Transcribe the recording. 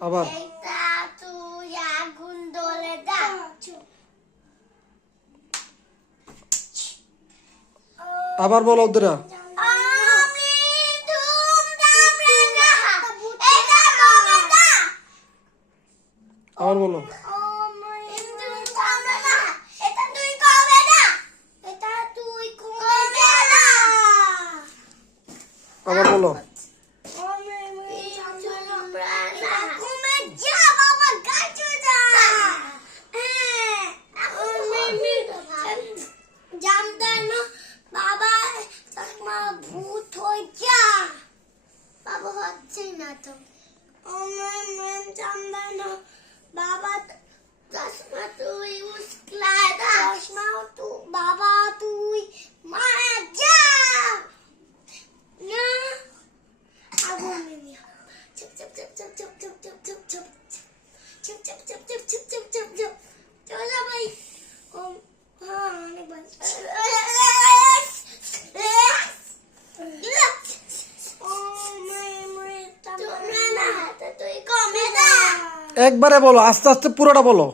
আবার আবার বলো ওদেরা আবার বলো আবার বলো ভূত হয়ে যা বাবা হচ্ছে না তো জানদানো বাবা চশমা তুই উস্কলাদা চশমা তু বাবা তুই মারা যা না আগুন নিয়ে চুপ চুপ চুপ চুপ চুপ চুপ চুপ চুপ চুপ চুপ চুপ চুপ চুপ চুপ চুপ চুপ চুপ চলো ভাই হ্যাঁ অনেক ভালো একবারে বলো আস্তে আস্তে পুরোটা বলো